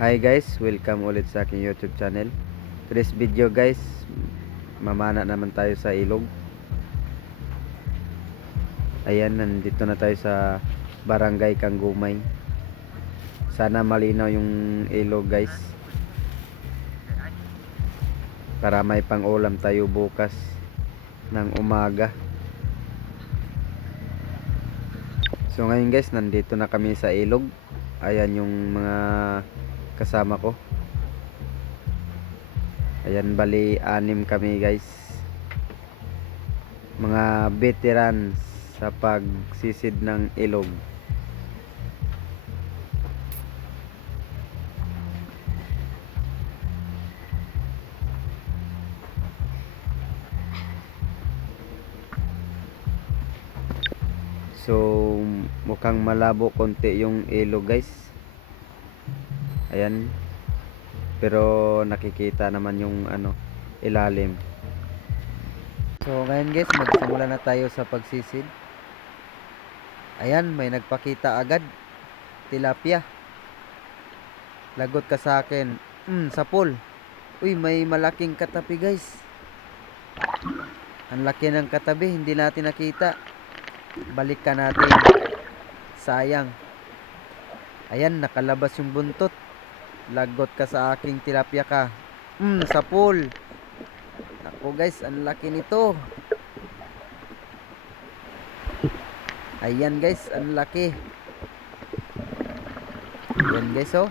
Hi guys, welcome ulit sa aking YouTube channel. Today's video guys, mamana naman tayo sa ilog. Ayan, nandito na tayo sa Barangay Kanggumay. Sana malinaw yung ilog guys, para may pang ulam tayo bukas ng umaga. So ngayon guys, nandito na kami sa ilog. Ayan yung mga kasama ko. Ayan, bali 6 kami guys, mga veteran sa pagsisid ng ilog. So mukhang malabo konti yung ilog guys. Ayan, pero nakikita naman yung ilalim. So ngayon guys, magsimula na tayo sa pagsisid. Ayan, may nagpakita agad, tilapia. Lagot ka sa akin. Sa pool. Uy, may malaking katabi guys. Ang laki ng katabi, hindi natin nakita. Balikan natin. Sayang. Ayan, nakalabas yung buntot. Lagot ka sa aking tilapia ka. Sa pool. Ako guys, ang laki nito. Ayan guys, ang laki. Ayan guys, oh.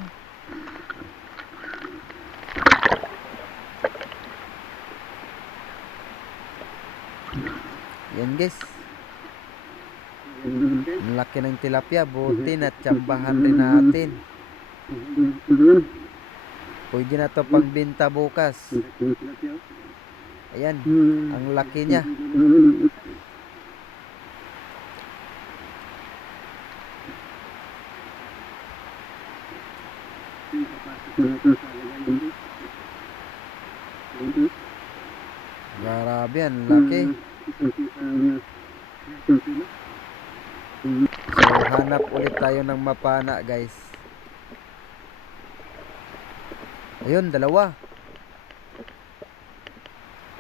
Ayan guys. Ang laki ng tilapia. Buti na tsambahan rin natin. Pwede na to pagbenta bukas. Ayan, ang laki niya. Grabe, ang laki. So hanap ulit tayo ng mapana guys. Ayun, dalawa.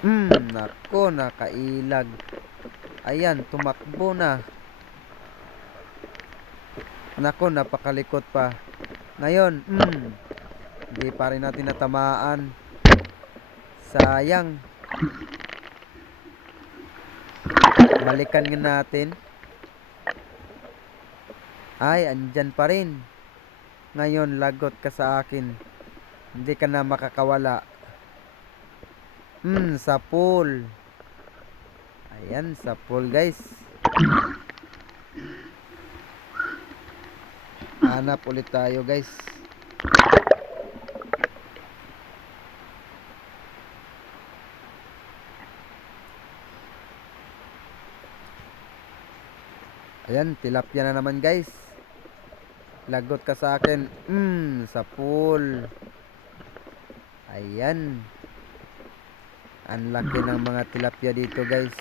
Nako, nakailag. Ayan, tumakbo na. Nako, napakalikot pa. Ngayon, hindi pa rin natin natamaan. Sayang. Balikan nga natin. Ay, andyan pa rin. Ngayon, lagot ka sa akin. Hindi ka na makakawala. Sa pool. Ayan, sa pool guys. Hanap ulit tayo guys. Ayan, tilapia na naman guys. Lagot ka sa akin. Sa pool. Ayan. Ang laki ng mga tilapia dito guys.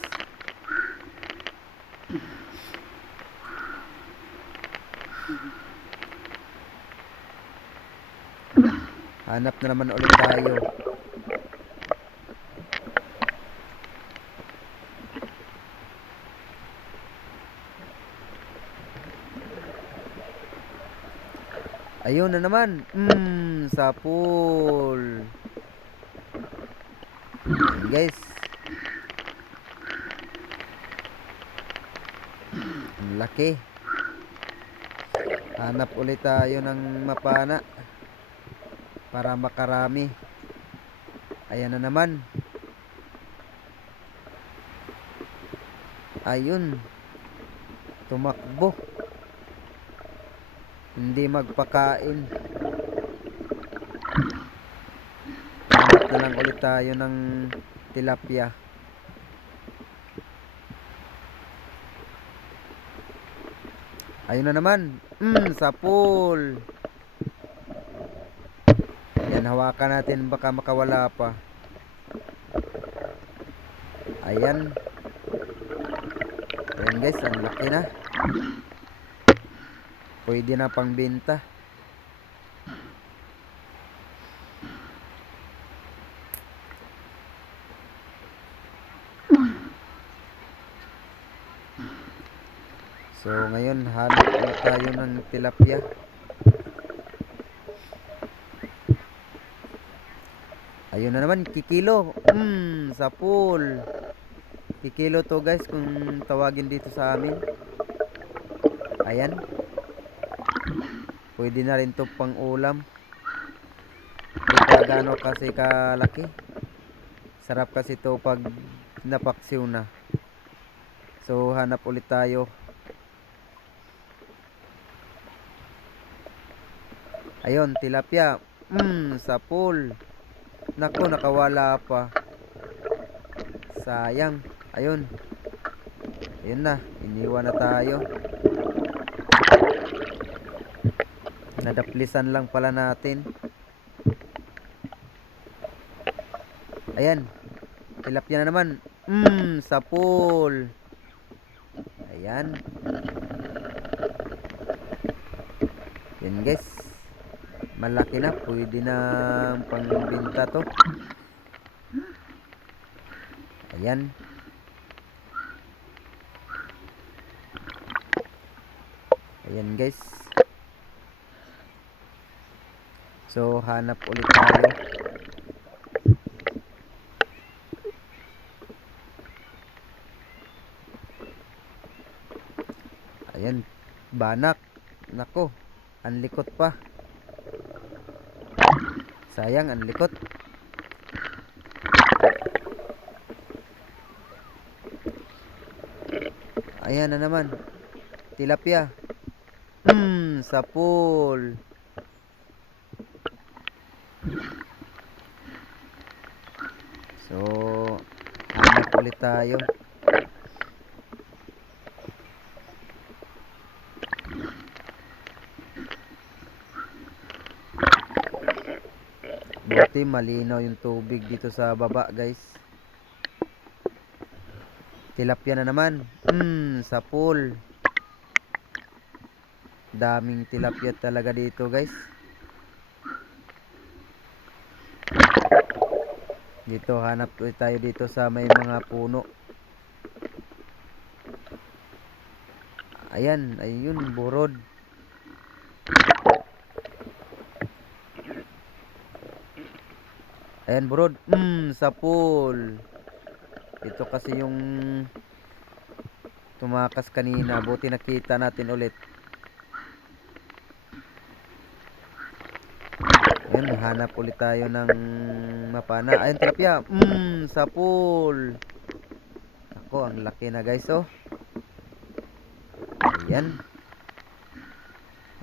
Hanap na naman ulit tayo. Ayun na naman. Sa pool. Ayan guys. Ang laki. Hanap ulit tayo ng mapana para makarami. Ayan na naman. Ayun. Tumakbo. Hindi magpakain. Hanap na lang ulit tayo ng tilapia. Ayun na naman. Sa pool. Yan, hawakan natin, baka makawala pa. Ayan. Ayan guys, ang laki na. Pwede na pang benta. So ngayon hanap ulit tayo ng tilapia. Ayun na naman, kikilo. Sa pool. Kikilo to guys kung tawagin dito sa amin. Ayan. Pwede na rin to pang ulam. Di pa gaano kasi kalaki. Sarap kasi to pag napaksiw na. So hanap ulit tayo. Ayun, tilapia. Sa pool. Naku, nakawala pa. Sayang. Ayun. Ayun na, iniwan na tayo. Nadaplisan lang pala natin. Ayan. Tilapia na naman. Sa pool. Ayan. Yan guys. Malaki na. Pwede na pangbenta to. Ayan. Ayan guys. So hanap ulit tayo. Ayan. Banak. Nako. Ang likot pa. Sayang, ang likot. Ayan na naman. Tilapia. Sa pool. So, hanap ulit tayo. Buti malinaw yung tubig dito sa baba guys. Tilapia na naman. Sa pool. Daming tilapia talaga dito guys. Dito hanap ulit tayo dito sa may mga puno. Ayan, ayun, burod. Ayan, burod. Sa pool. Ito kasi yung tumakas kanina. Buti nakita natin ulit. Ayan, hanap ulit tayo ng mapana. Ayan, tilapia. Sa pool. Ako, ang laki na guys, oh. Ayan.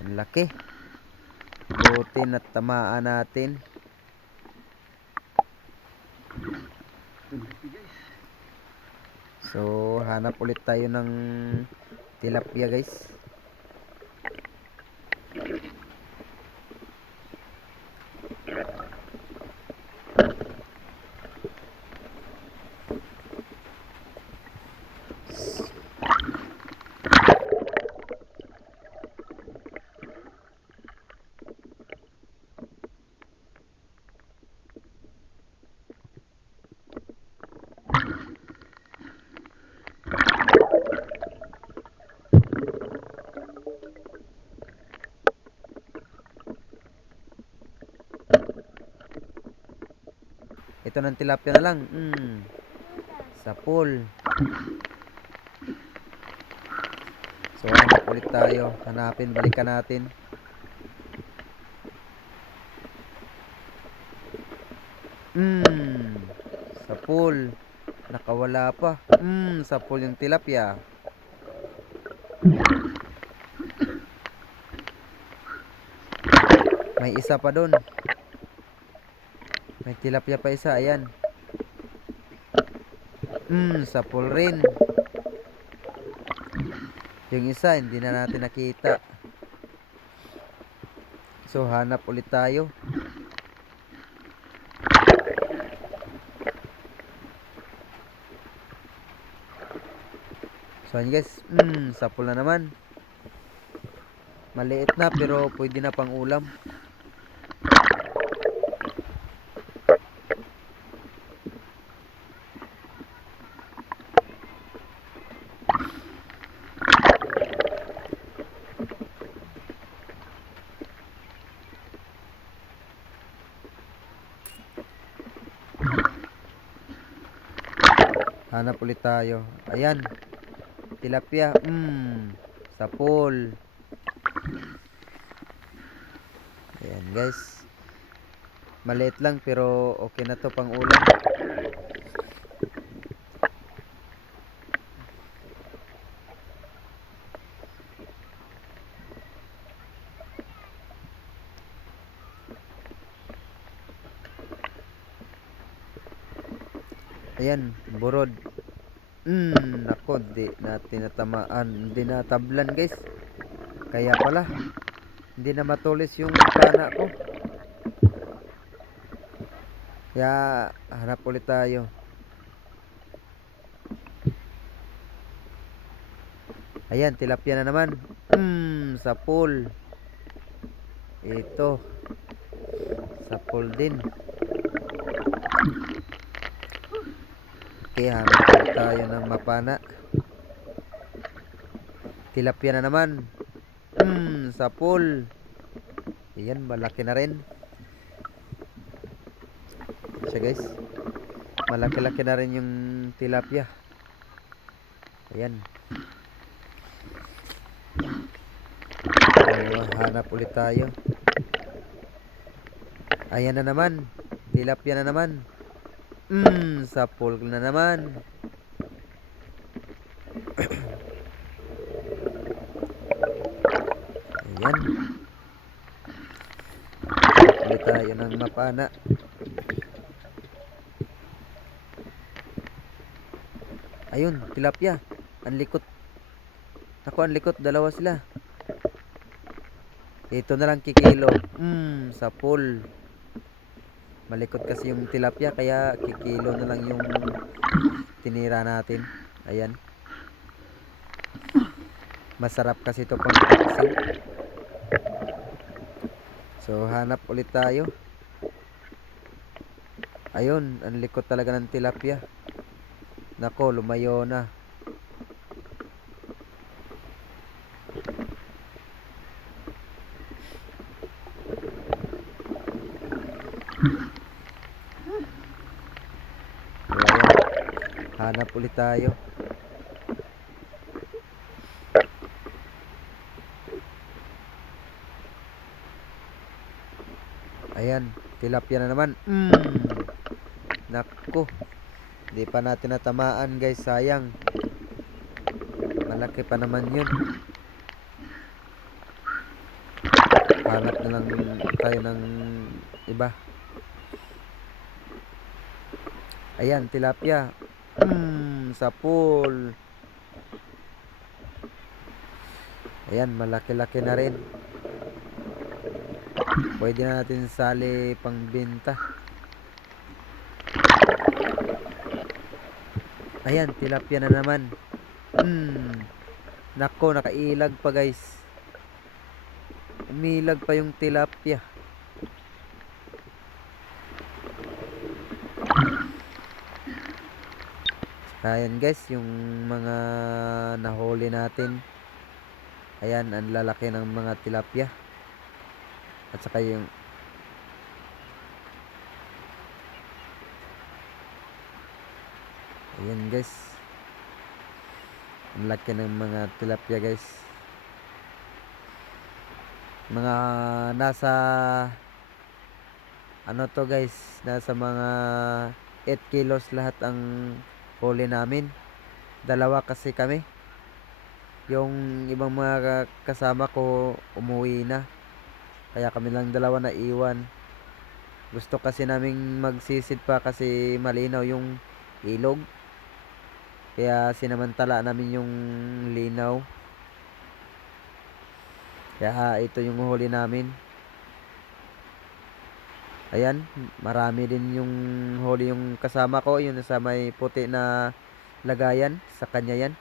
Ang laki. Buti na tamaan natin. So, hanap ulit tayo ng tilapia guys. Ito ng tilapia na lang. Sa pool. So, hanap ulit tayo. Hanapin, balikan natin. Sa pool. Nakawala pa. Sa pool yung tilapia. May isa pa dun. May tilapia pa isa. Ayan. Sa pool rin. Yung isa, hindi na natin nakita. So, hanap ulit tayo. So, ayan guys. Sa pool na naman. Maliit na pero pwede na pang ulam. Hanap ulit tayo. Ayan, tilapia. Sa pool. Ayan guys. Maliit lang pero okay na to pang ulam. Ayan, burod. Nako, di natin natamaan. Hindi natablan guys. Kaya pala, hindi na matulis yung pana ko. Kaya, hanap ulit tayo. Ayan, tilapia na naman. Sa pool. Ito, sa pool din. Okay, hanap ulit tayo ng mapana. Tilapia na naman. Sa pool. Ayan, malaki na rin. Siya guys. Malaki-laki na rin yung tilapia. Ayan. So, hanap ulit tayo. Ayan na naman. Tilapia na naman. Sa pool na naman. Ayan. Ulit tayo ng mapana. Ayun, tilapia. Ang likot. Ako, ang likot. Dalawa sila. Ito na lang kikilo. Sa pool. Malikot kasi yung tilapia. Kaya kikilo na lang yung tinira natin. Ayan. Masarap kasi ito pang paksiw. So, hanap ulit tayo. Ayun, ang likot talaga ng tilapia. Nako, lumayo na. So, ayan. Hanap ulit tayo. Ayan, tilapia na naman. Nako. Di pa natin natamaan guys, sayang. Malaki pa naman yun. Hanap na lang tayo ng iba. Ayan, tilapia. Sa pool. Ayan, malaki-laki na rin. Pwede na natin sali pang benta. Ayan, tilapia na naman. Nako, nakailag pa guys. Umilag pa yung tilapia. Ayan guys, yung mga nahuli natin. Ayan, ang lalaki ng mga tilapia. At saka yung ayan guys, ang laki ng mga tilapia guys. Mga nasa ano to guys, nasa mga 8 kilos lahat ang huli namin. Dalawa kasi kami. Yung ibang mga kasama ko umuwi na. Kaya kami lang dalawa na iwan. Gusto kasi naming magsisid pa kasi malinaw yung ilog. Kaya sinamantala namin yung linaw. Kaya ito yung huli namin. Ayan, marami din yung huli yung kasama ko. Yun sa may puti na lagayan. Sa kanya yan.